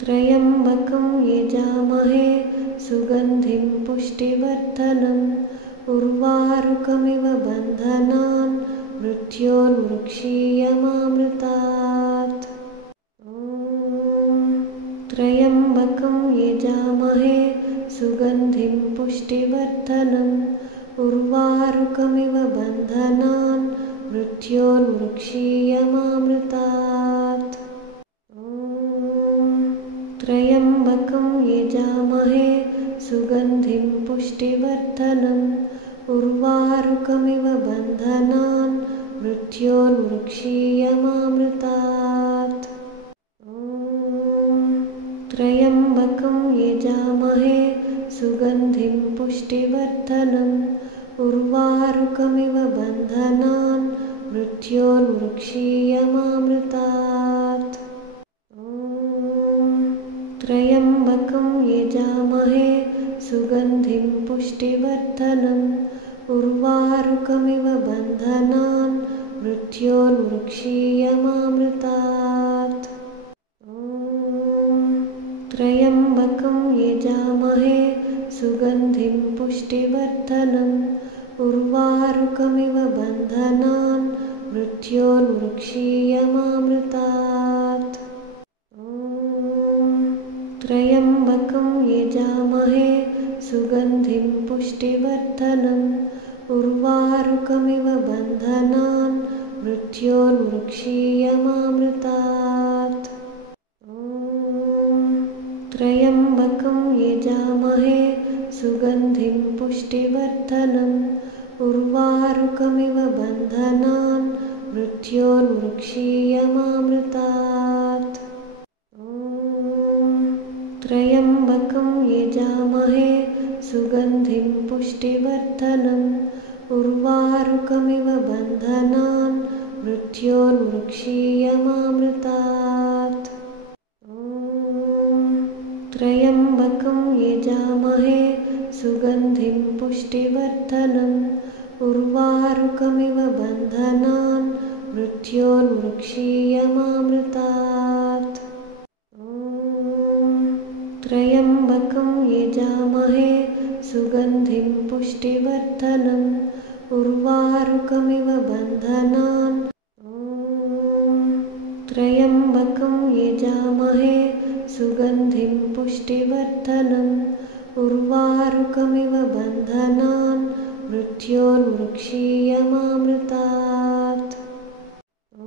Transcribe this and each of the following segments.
त्र्यम्बकं यजामहे सुगन्धिं पुष्टिवर्धनम् उर्वारुकमिव बन्धनान् मृत्योर्मुक्षीयमामृतात्। ॐ त्र्यम्बकं यजामहे सुगन्धिं पुष्टिवर्धनम् उर्वारुकमिव बन्धनान् मृत्योर्मुक्षीयमामृतात्। ॐ त्र्यम्बकं यजामहे सुगन्धिं पुष्टिवर्धनम् उर्वारुकमिव बन्धनान् मृत्योर्मुक्षीयमामृतात्। ॐ त्र्यम्बकं यजामहे सुगन्धिं पुष्टिवर्धनम् उर्वारुकमिव बन्धनान् मृत्योर्मुक्षीयमामृतात्। ॐ त्र्यम्बकं यजामहे सुगन्धिं पुष्टिवर्धनम् उर्वारुकमिव बन्धनान् मृत्योर्मुक्षीयमामृतात्। ॐ त्र्यम्बकं यजामहे सुगन्धिं पुष्टिवर्धनम् उर्वारुकमिव बन्धनान् मृत्योर्मुक्षीयमामृतात्। ॐ त्र्यम्बकं यजामहे सुगन्धिं पुष्टिवर्धनम् उर्वारुकमिव बन्धनान् मृत्योर्मुक्षीयमामृतात्। ॐ त्र्यम्बकं यजामहे सुगन्धिं पुष्टिवर्धनम् उर्वारुकमिव बन्धनान् मृत्योर्मुक्षीयमामृतात्। ॐ त्र्यम्बकं यजामहे सुगन्धिं पुष्टिवर्धनम् उर्वारुकमिव बन्धनान् मृत्योर्मुक्षीयमामृतात्। ॐ त्र्यम्बकं यजामहे सुगन्धिं पुष्टिवर्धनम् उर्वारुकमिव बन्धनान् मृत्योर्मुक्षीयमामृतात्। ॐ त्र्यम्बकं यजामहे सुगन्धिं पुष्टिवर्धनम् उर्वारुकमिव बन्धनान्। ॐ त्र्यम्बकं यजामहे सुगन्धिं पुष्टिवर्धनम् उर्वारुकमिव बन्धनान् मृत्योर्मुक्षीयमामृतात्। ॐ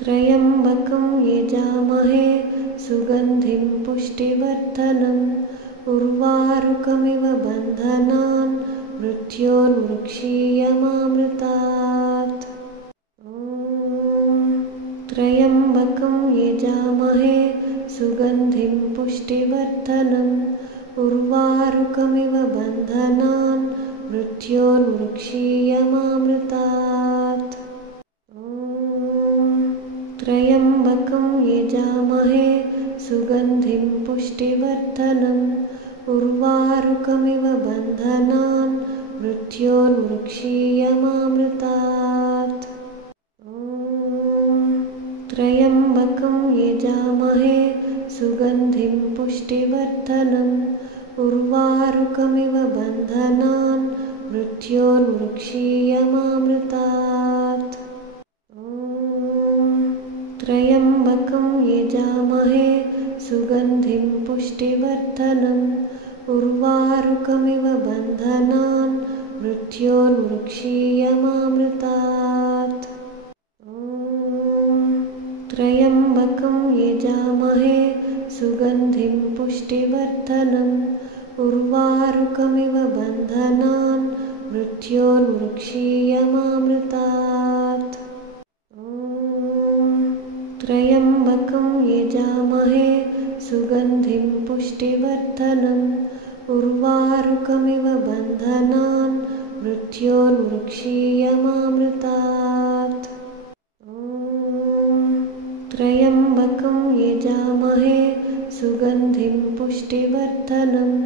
त्र्यम्बकं यजामहे सुगन्धिं पुष्टिवर्धनम् उर्वारुकमिव बन्धनान् मृत्योर्मुक्षीयमामृतात्। ॐ त्र्यम्बकं यजामहे सुगन्धिं पुष्टिवर्धनम् उर्वारुकमिव बन्धनान् मृत्योर्मुक्षीयमामृतात्। ॐ त्र्यम्बकं यजामहे सुगन्धिं पुष्टिवर्धनम् उर्वारुकमिव बन्धनान् मृत्योर्मुक्षीयमामृतात्। ॐ त्र्यम्बकं यजामहे सुगन्धिं पुष्टिवर्धनम् उर्वारुकमिव बन्धनान् मृत्योर्मुक्षीयमामृतात्। ॐ त्र्यम्बकं यजामहे सुगन्धिं पुष्टिवर्धनम् उर्वारुकमिव बन्धनान् मृत्योर्मुक्षीयमामृतात्। ॐ त्र्यम्बकं यजामहे सुगन्धिं पुष्टिवर्धनम् उर्वारुकमिव बन्धनान् मृत्योर्मुक्षीयमामृतात्। ॐ त्र्यम्बकं यजामहे सुगन्धिं पुष्टिवर्धनम् उर्वारुकमिव बन्धनान् मृत्योर्मुक्षीयमामृतात्। ॐ त्र्यम्बकं यजामहे सुगन्धिं पुष्टिवर्धनम्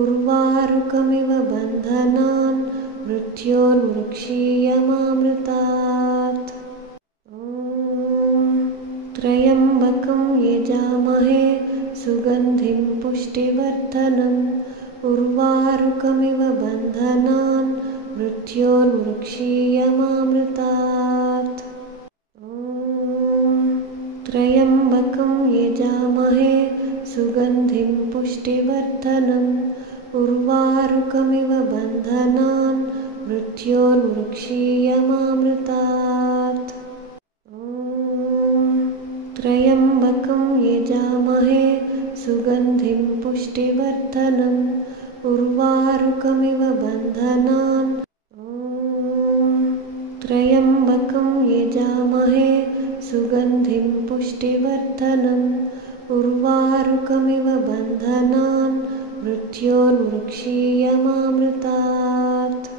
उर्वारुकमिव बन्धनान् मृत्योर्मुक्षीयमामृतात्। ॐ त्र्यम्बकं यजामहे सुगन्धिं पुष्टिवर्धनम् उर्वारुकमिव बन्धनान् मृत्योर्मुक्षीयमामृतात्। त्र्यम्बकं यजामहे सुगन्धिं पुष्टिवर्धनम् उर्वारुकमिव बन्धनान् मृत्योर्मुक्षीयमामृतात्। त्र्यम्बकं यजामहे सुगन्धिं पुष्टिवर्धनम् उर्वारुकमिव बन्धनान् त्र्यम्बकं यजामहे सुगन्धिं पुष्टिवर्धनम् उर्वारुकमिव बन्धनान् मृत्योर्मुक्षीयमामृतात्।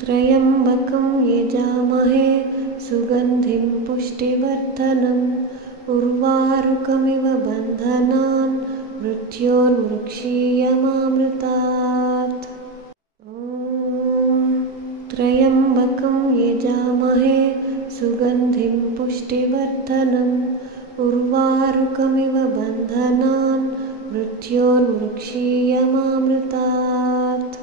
त्र्यम्बकं यजामहे सुगन्धिं पुष्टिवर्धनम् उर्वारुकमिव बन्धनान् मृत्योर्मुक्षीयमामृतात्। त्र्यम्बकं यजामहे सुगन्धिं पुष्टिवर्धनम् उर्वारुकमिव बन्धनान् मृत्योर्मुक्षीयमामृतात्।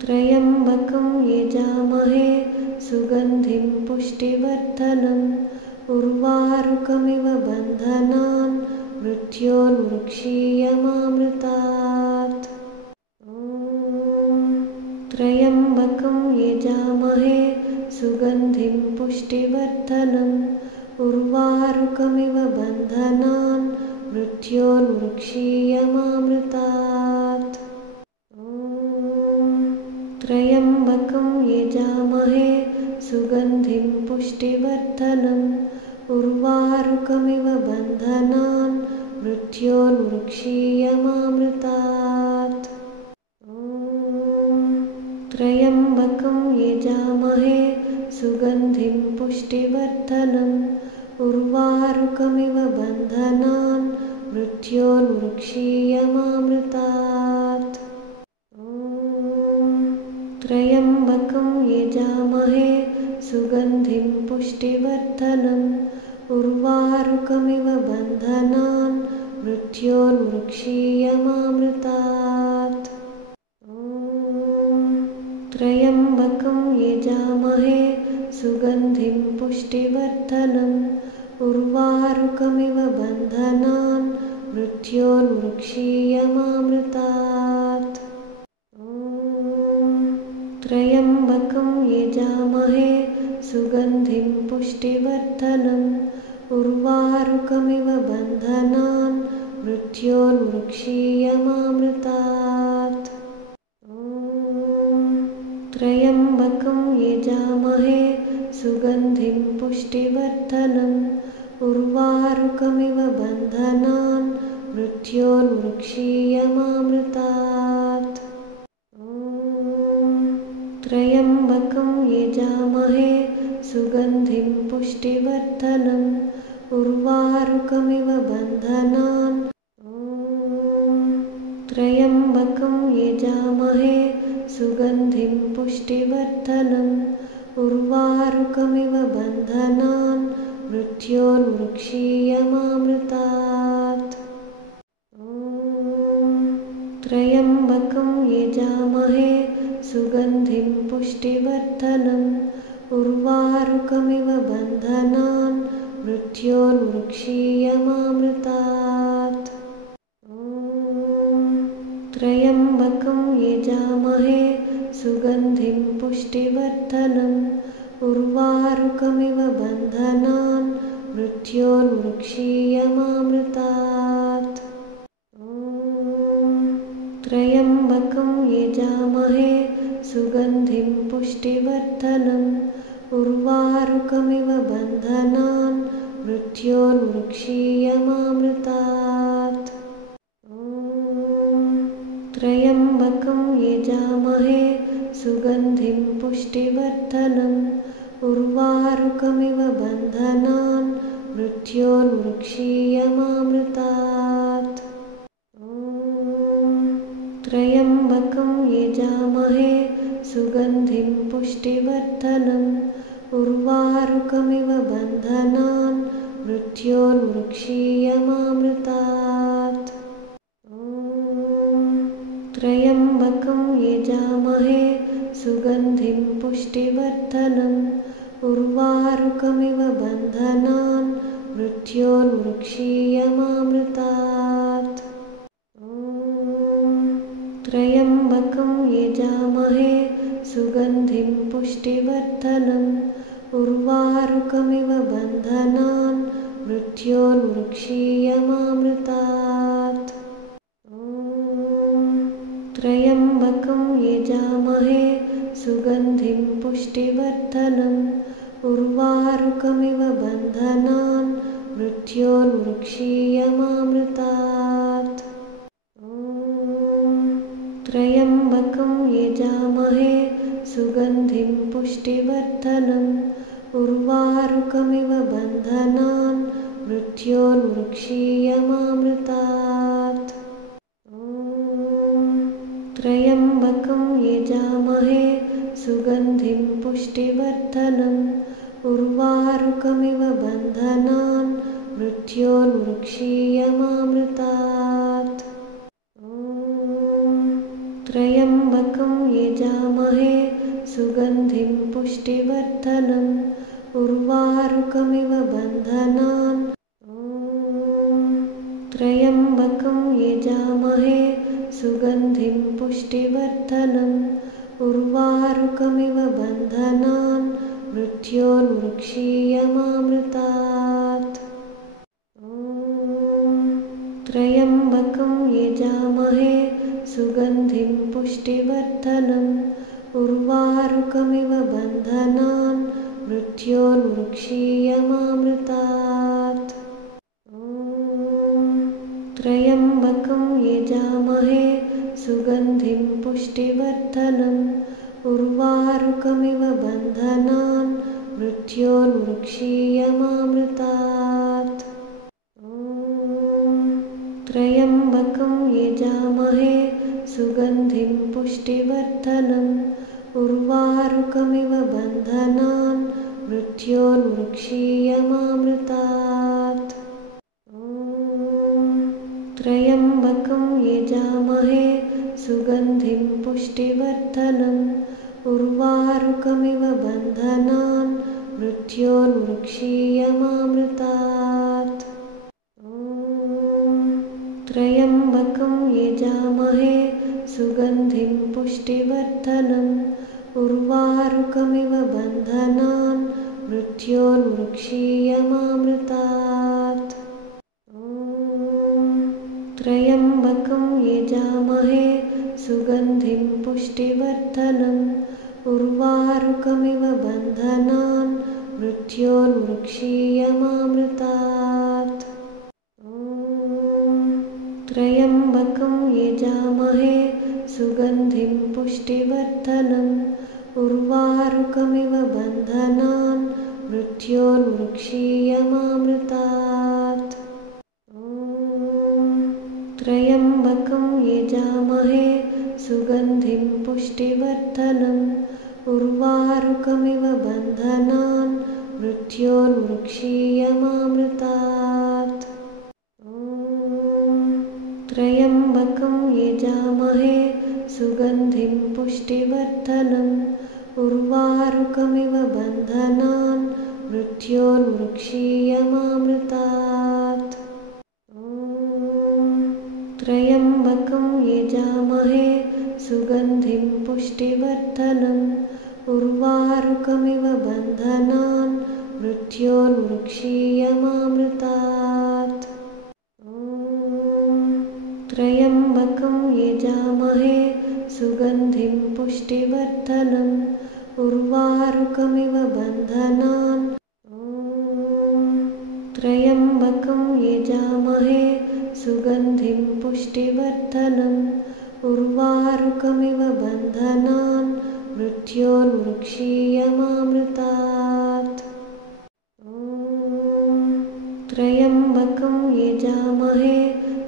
त्र्यम्बकं यजामहे सुगन्धिं पुष्टिवर्धनम् उर्वारुकमिव बन्धनान् मृत्योर्मुक्षीयमामृतात्। त्र्यम्बकं यजामहे सुगन्धिं पुष्टिवर्धनम् उर्वारुकमिव बन्धनान् मृत्योर्मुक्षीयमामृतात्। त्र्यम्बकं यजामहे सुगन्धिं पुष्टिवर्धनम् उर्वारुकमिव बन्धनान् मृत्योर्मुक्षीयमामृतात्। त्र्यम्बकं यजामहे सुगन्धिं पुष्टिवर्धनम् उर्वारुकमिव बन्धनान् मृत्योर्मुक्षीयमामृतात्। त्र्यम्बकं यजामहे सुगन्धिं पुष्टिवर्धनम् उर्वारुकमिव बन्धनान् मृत्योर्मुक्षीयमामृतात्। त्र्यम्बकं यजामहे सुगन्धिं पुष्टिवर्धनम् उर्वारुकमिव बन्धनान् मृत्योर्मुक्षीयमामृतात्। त्र्यम्बकं यजामहे सुगन्धिं पुष्टिवर्धनम् उर्वारुकमिव बन्धनान् मृत्योर्मुक्षीयमामृतात्। त्र्यम्बकं यजामहे सुगन्धिं पुष्टिवर्धनम् उर्वारुकमिव बन्धनान् मृत्योर्मुक्षीयमामृतात्। त्र्यम्बकं यजामहे सुगन्धिं पुष्टिवर्धनम् उर्वारुकमिव बन्धनान् त्र्यम्बकं यजामहे सुगन्धिं पुष्टिवर्धनम् उर्वारुकमिव बन्धनान् मृत्योर्मुक्षीयमामृतात्। त्र्यम्बकं यजामहे सुगन्धिं पुष्टिवर्धनम् उर्वारुकमिव बन्धनान् मृत्योर्मुक्षीयमामृतात्। त्र्यम्बकं यजामहे सुगन्धिं पुष्टिवर्धनम् उर्वारुकमिव बन्धनान् मृत्योर्मुक्षीयमामृतात्। त्र्यम्बकं यजामहे सुगन्धिं पुष्टिवर्धनम् उर्वारुकमिव बन्धनान् मृत्योर्मुक्षीयमामृतात्। त्र्यम्बकं यजामहे सुगन्धिं पुष्टिवर्धनम् उर्वारुकमिव बन्धनान् मृत्योर्मुक्षीयमामृतात्। त्र्यम्बकं यजामहे सुगन्धिं पुष्टिवर्धनम् उर्वारुकमिव बन्धनान् मृत्योर्मुक्षीयमामृतात्। ॐ त्र्यम्बकं यजामहे सुगन्धिं पुष्टिवर्धनम् उर्वारुकमिव बन्धनान् मृत्योर्मुक्षीयमामृतात्। ॐ त्र्यम्बकं यजामहे सुगन्धिं पुष्टिवर्धनम् उर्वारुकमिव बन्धनान् मृत्योर्मुक्षीयमामृतात्। ॐ त्र्यम्बकं यजामहे सुगन्धिं पुष्टिवर्धनम् उर्वारुकमिव बन्धनान् मृत्योर्मुक्षीयमामृतात्। ॐ त्र्यम्बकं यजामहे सुगन्धिं पुष्टिवर्धनम् उर्वारुकमिव बन्धनान् मृत्योर्मुक्षीयमामृतात्। ॐ त्र्यम्बकं यजामहे सुगन्धिं पुष्टिवर्धनम् उर्वारुकमिव बन्धनान् मृत्योर्मुक्षीयमामृतात्। ॐ त्र्यम्बकं यजामहे सुगन्धिं पुष्टिवर्धनम् उर्वारुकमिव बन्धनान्। ॐ त्र्यम्बकं यजामहे सुगन्धिं पुष्टिवर्धनम् उर्वारुकमिव बन्धनान् मृत्योर्मुक्षीयमामृतात्। ॐ त्र्यम्बकं यजामहे सुगन्धिं पुष्टिवर्धनम् उर्वारुकमिव बन्धनान् मृत्योर्मुक्षीयमामृतात्। ॐ त्र्यम्बकं यजामहे सुगन्धिं पुष्टिवर्धनम् उर्वारुकमिव बन्धनान् मृत्योर्मुक्षीयमामृतात्। ॐ त्र्यम्बकं यजामहे सुगन्धिं पुष्टिवर्धनम् उर्वारुकमिव बन्धनान् मृत्योर्मुक्षीयमामृतात्। ॐ त्र्यम्बकं यजामहे सुगन्धिं पुष्टिवर्धनम् उर्वारुकमिव बन्धनान् मृत्योर्मुक्षीयमामृतात्। ॐ त्र्यम्बकं यजामहे सुगन्धिं पुष्टिवर्धनम् उर्वारुकमिव बन्धनान् मृत्योर्मुक्षीयमामृतात्। ॐ त्र्यम्बकं यजामहे सुगन्धिं पुष्टिवर्धनम् उर्वारुकमिव बन्धनान् मृत्योर्मुक्षीयमामृतात्। ॐ त्र्यम्बकं यजामहे सुगन्धिं पुष्टिवर्धनम् उर्वारुकमिव बन्धनान् मृत्योर्मुक्षीयमामृतात्। ॐ त्र्यम्बकं यजामहे सुगन्धिं पुष्टिवर्धनम् उर्वारुकमिव बन्धनान् मृत्योर्मुक्षीयमामृतात्। ॐ त्र्यम्बकं यजामहे सुगन्धिं पुष्टिवर्धनम् उर्वारुकमिव बन्धनान् मृत्योर्मुक्षीयमामृतात्। ॐ त्र्यम्बकं यजामहे सुगन्धिं पुष्टिवर्धनम् उर्वारुकमिव बन्धनान् मृत्योर्मुक्षीयमामृतात्। ॐ त्र्यम्बकं यजामहे सुगन्धिं पुष्टिवर्धनम् उर्वारुकमिव बन्धनान्। ॐ त्र्यम्बकं यजामहे सुगन्धिं पुष्टिवर्धनम् उर्वारुकमिव बन्धनान् मृत्योर्मुक्षीयमामृतात्। ॐ त्र्यम्बकं यजामहे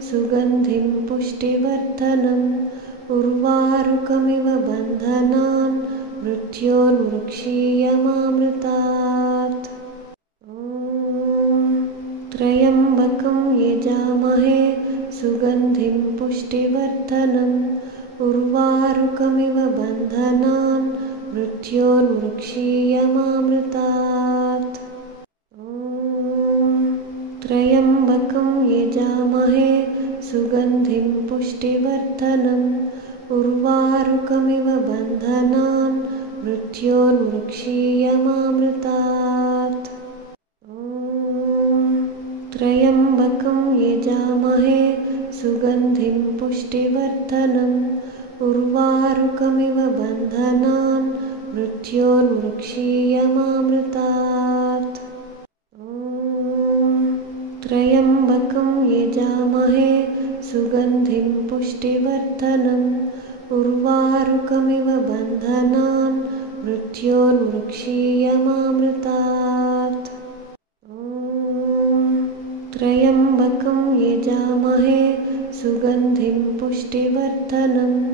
सुगन्धिं पुष्टिवर्धनम् उर्वारुकमिव बन्धनान् मृत्योर्मुक्षीयमामृतात्। त्र्यम्बकं यजामहे सुगन्धिं पुष्टिवर्धनम् उर्वारुकमिव बन्धनान् मृत्योर्मुक्षीयमामृतात्। त्र्यम्बकं यजामहे सुगन्धिं पुष्टिवर्धनम् उर्वारुकमिव बन्धनान् मृत्योर्मुक्षीयमामृतात्। त्र्यम्बकं यजामहे सुगन्धिं पुष्टिवर्धनम् उर्वारुकमिव बन्धनान् मृत्योर्मुक्षीयमामृतात्। त्र्यम्बकं यजामहे सुगन्धिं पुष्टिवर्धनम् उर्वारुकमिव बन्धनान् मृत्योर्मुक्षीयमामृतात्। त्र्यम्बकं यजामहे सुगन्धिं पुष्टिवर्धनम्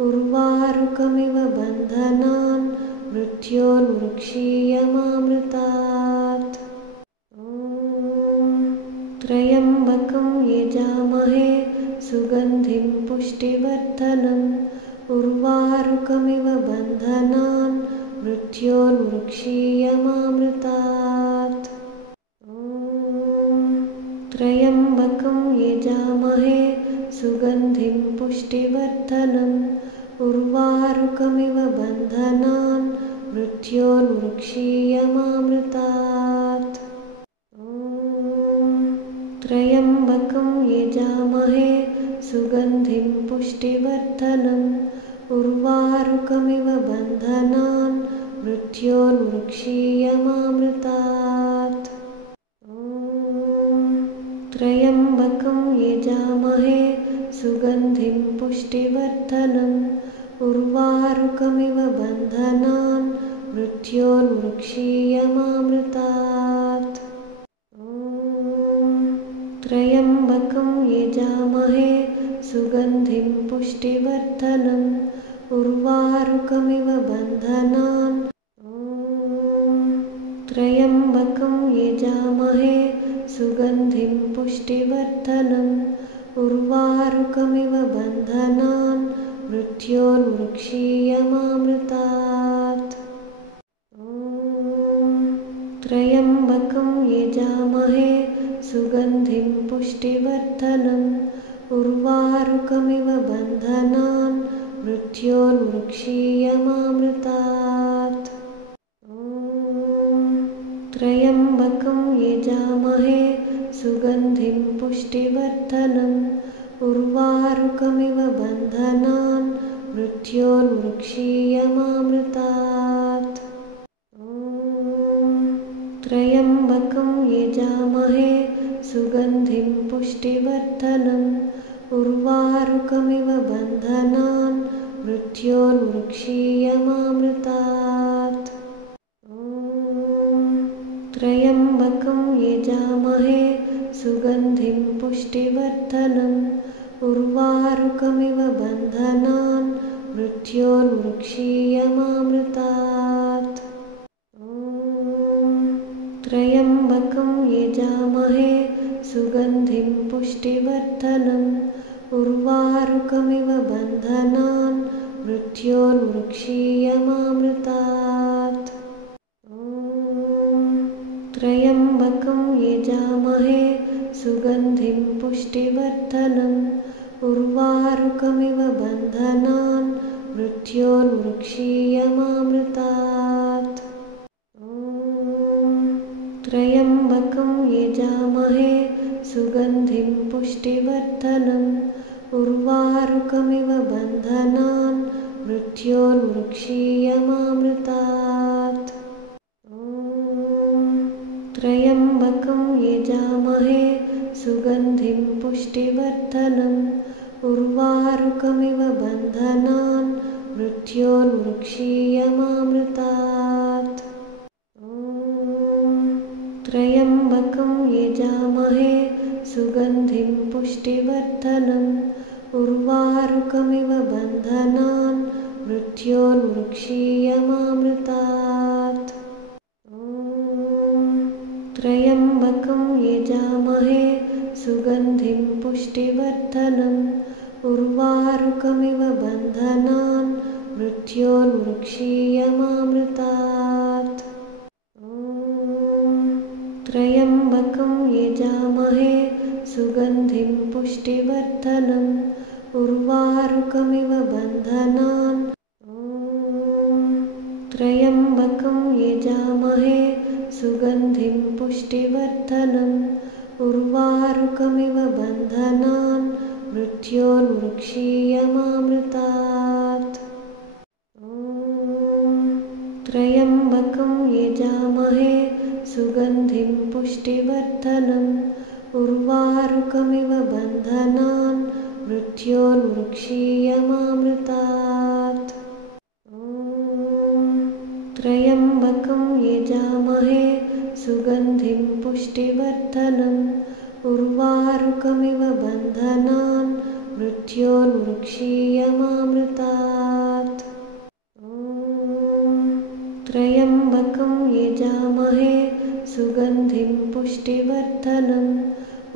उर्वारुकमिव बन्धनान् मृत्योर्मुक्षीयमामृतात्। त्र्यम्बकं यजामहे सुगन्धिं पुष्टिवर्धनम् उर्वारुकमिव बन्धनान् मृत्योर्मुक्षीयमामृतात्। त्र्यम्बकं यजामहे सुगन्धिं पुष्टिवर्धनम् उर्वारुकमिव बन्धनान् मृत्योर्मुक्षीयमामृतात्। त्र्यम्बकं यजामहे सुगन्धिं पुष्टिवर्धनम् उर्वारुकमिव बन्धनान् मृत्योर्मुक्षीयमामृतात्। त्र्यम्बकं यजामहे सुगन्धिं पुष्टिवर्धनम् उर्वारुकमिव बन्धनान् मृत्योर्मुक्षीयमामृतात्। त्र्यम्बकं यजामहे सुगन्धिं पुष्टिवर्धनम् उर्वारुकमिव बन्धनान् त्र्यम्बकं यजामहे सुगन्धिं पुष्टिवर्धनम् उर्वारुकमिव बन्धनान् मृत्योर्मुक्षीयमामृतात्। त्र्यम्बकं यजामहे सुगन्धिं पुष्टिवर्धनम् उर्वारुकमिव बन्धनान् मृत्योर्मुक्षीयमामृतात्। त्र्यम्बकं यजामहे सुगन्धिं पुष्टिवर्धनम् उर्वारुकमिव बन्धनान् मृत्योर्मुक्षीयमामृतात्। त्र्यम्बकं यजामहे सुगन्धिं पुष्टिवर्धनम् उर्वारुकमिव बन्धनान् मृत्योर्मुक्षीयमामृतात्। त्र्यम्बकं यजामहे सुगन्धिं पुष्टिवर्धनम् उर्वारुकमिव बन्धनान् मृत्योर्मुक्षीयमामृतात्। त्र्यम्बकं यजामहे सुगन्धिं पुष्टिवर्धनम् उर्वारुकमिव बन्धनान् मृत्योर्मुक्षीयमामृतात्। त्र्यम्बकं यजामहे सुगन्धिं पुष्टिवर्धनम् उर्वारुकमिव बन्धनान् मृत्योर्मुक्षीयमामृतात्। त्र्यम्बकं यजामहे सुगन्धिं पुष्टिवर्धनम् उर्वारुकमिव बन्धनान् मृत्योर्मुक्षीयमामृतात्। त्र्यम्बकं यजामहे सुगन्धिं पुष्टिवर्धनम् उर्वारुकमिव बन्धनान् मृत्योर्मुक्षीयमामृतात्। त्र्यम्बकं यजामहे सुगन्धिं पुष्टिवर्धनम् उर्वारुकमिव बन्धनान् मृत्योर्मुक्षीयमामृतात्। त्र्यम्बकं यजामहे सुगन्धिं पुष्टिवर्धनम् उर्वारुकमिव बन्धनान् मृत्योर्मुक्षीयमामृतात्। ॐ त्र्यम्बकं यजामहे सुगन्धिं पुष्टिवर्धनम् उर्वारुकमिव बन्धनान्। ॐ त्र्यम्बकं यजामहे सुगन्धिं पुष्टिवर्धनम् उर्वारुकमिव बन्धनान् मृत्योर्मुक्षीयमामृतात्। ॐ त्र्यम्बकं यजामहे सुगन्धिं पुष्टिवर्धनम् उर्वारुकमिव बन्धनान् मृत्योर्मुक्षीयमामृतात्। ॐ त्र्यम्बकं यजामहे सुगन्धिं पुष्टिवर्धनम् उर्वारुकमिव बन्धनान् मृत्योर्मुक्षीयमामृतात्। ॐ त्र्यम्बकं यजामहे सुगन्धिं पुष्टिवर्धनम्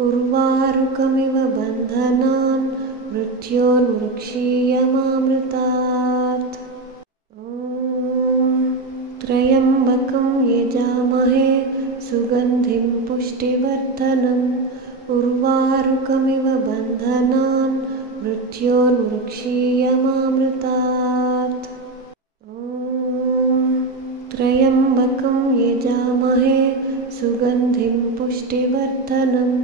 उर्वारुकमिव बन्धनान् मृत्योर्मुक्षीयमामृतात्। ॐ त्र्यम्बकं यजामहे सुगन्धिं पुष्टिवर्धनम् उर्वारुकमिव बन्धनान् मृत्योर्मुक्षीयमामृतात्। ॐ त्र्यम्बकं यजामहे सुगन्धिं पुष्टिवर्धनम्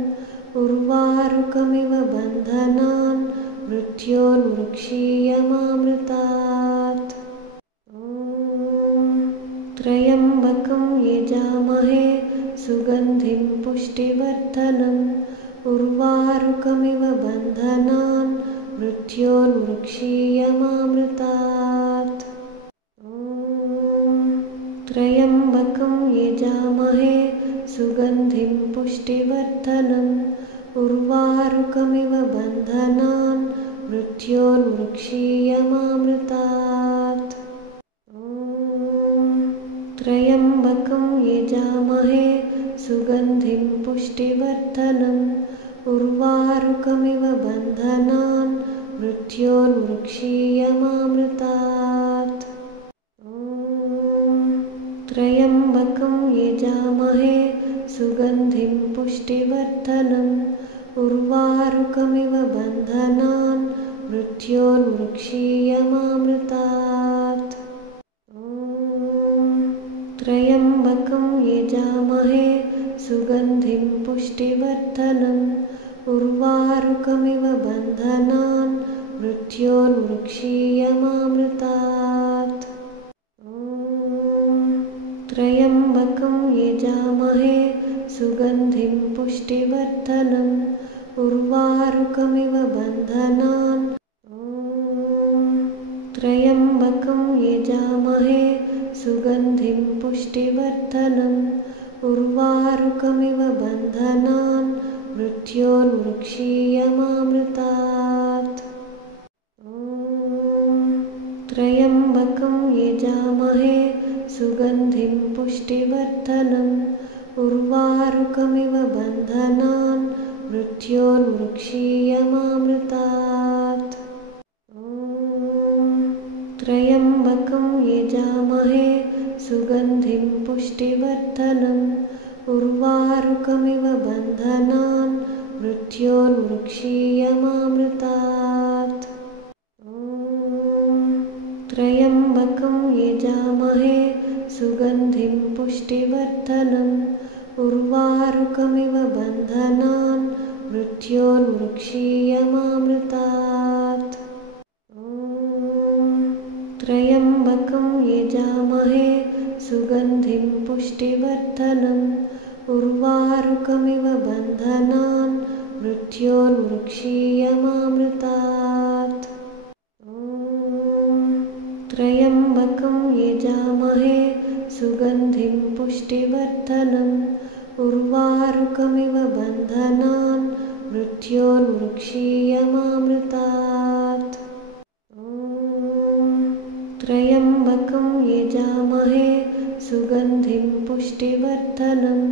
उर्वारुकमिव बन्धनान् मृत्योर्मुक्षीयमामृतात्। ॐ त्र्यम्बकं यजामहे सुगन्धिं पुष्टिवर्धनम् उर्वारुकमिव बन्धनान् मृत्योर्मुक्षीयमामृतात्। ॐ त्र्यम्बकं यजामहे सुगन्धिं पुष्टिवर्धनम् उर्वारुकमिव बन्धनान् मृत्योर्मुक्षीयमामृतात्। ॐ त्र्यम्बकं यजामहे सुगन्धिं पुष्टिवर्धनम् उर्वारुकमिव बन्धनान् मृत्योर्मुक्षीयमामृतात्। ॐ त्र्यम्बकं यजामहे सुगन्धिं पुष्टिवर्धनम् उर्वारुकमिव बन्धनान् मृत्योर्मुक्षीयमामृतात्। ॐ त्र्यम्बकं यजामहे सुगन्धिं पुष्टिवर्धनम् उर्वारुकमिव बन्धनान् मृत्योर्मुक्षीयमामृतात्। ॐ त्र्यम्बकं यजामहे सुगन्धिं पुष्टिवर्धनम् उर्वारुकमिव बन्धनान्। ॐ त्र्यम्बकं यजामहे सुगन्धिं पुष्टिवर्धनम् उर्वारुकमिव बन्धनान् मृत्योर्मुक्षीयमामृतात्। ॐ त्र्यम्बकं यजामहे सुगन्धिं पुष्टिवर्धनम् उर्वारुकमिव बन्धनान् मृत्योर्मुक्षीयमामृतात्। ॐ त्र्यम्बकं यजामहे सुगन्धिं पुष्टिवर्धनम् उर्वारुकमिव बन्धनान् मृत्योर्मुक्षीयमामृतात्। ॐ त्र्यम्बकं यजामहे सुगन्धिं पुष्टिवर्धनम् उर्वारुकमिव बन्धनान् मृत्योर्मुक्षीयमामृतात्। ॐ त्र्यम्बकं यजामहे सुगन्धिं पुष्टिवर्धनम् उर्वारुकमिव बन्धनान् मृत्योर्मुक्षीयमामृतात्। ॐ त्र्यम्बकं यजामहे सुगन्धिं पुष्टिवर्धनम् उर्वारुकमिव बन्धनान् मृत्योर्मुक्षीयमामृतात्। ॐ त्र्यम्बकं यजामहे सुगन्धिं पुष्टिवर्धनम्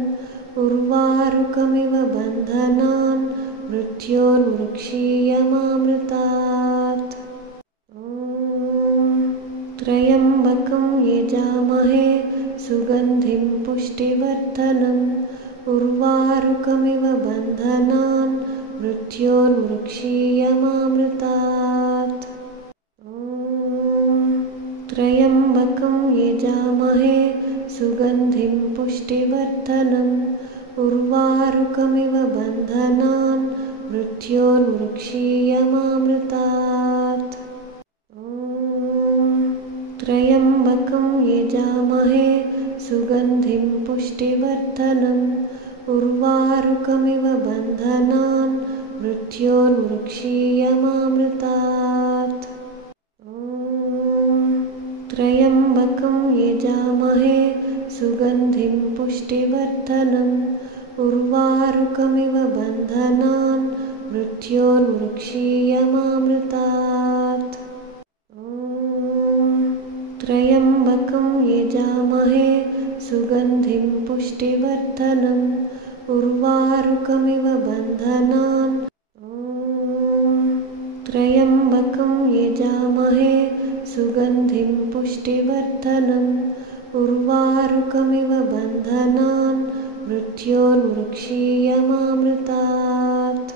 उर्वारुकमिव बन्धनान् मृत्योर्मुक्षीयमामृतात्। ॐ त्र्यम्बकं यजामहे सुगन्धिं पुष्टिवर्धनम् उर्वारुकमिव बन्धनान् मृत्योर्मुक्षीयमामृतात्। ॐ त्र्यम्बकं यजामहे सुगन्धिं पुष्टिवर्धनम् उर्वारुकमिव बन्धनान् मृत्योर्मुक्षीयमामृतात्। ॐ त्र्यम्बकं यजामहे सुगन्धिं पुष्टिवर्धनम् उर्वारुकमिव बन्धनान् मृत्योर्मुक्षीयमामृतात्। ॐ त्र्यम्बकं यजामहे सुगन्धिं पुष्टिवर्धनम् उर्वारुकमिव बन्धनान् मृत्योर्मुक्षीयमामृतात्। ॐ त्र्यम्बकं यजामहे सुगन्धिं पुष्टिवर्धनम् उर्वारुकमिव बन्धनान्। ॐ त्र्यम्बकं यजामहे सुगन्धिं पुष्टिवर्धनम् उर्वारुकमिव बन्धनान् मृत्योर्मुक्षीयमामृतात्।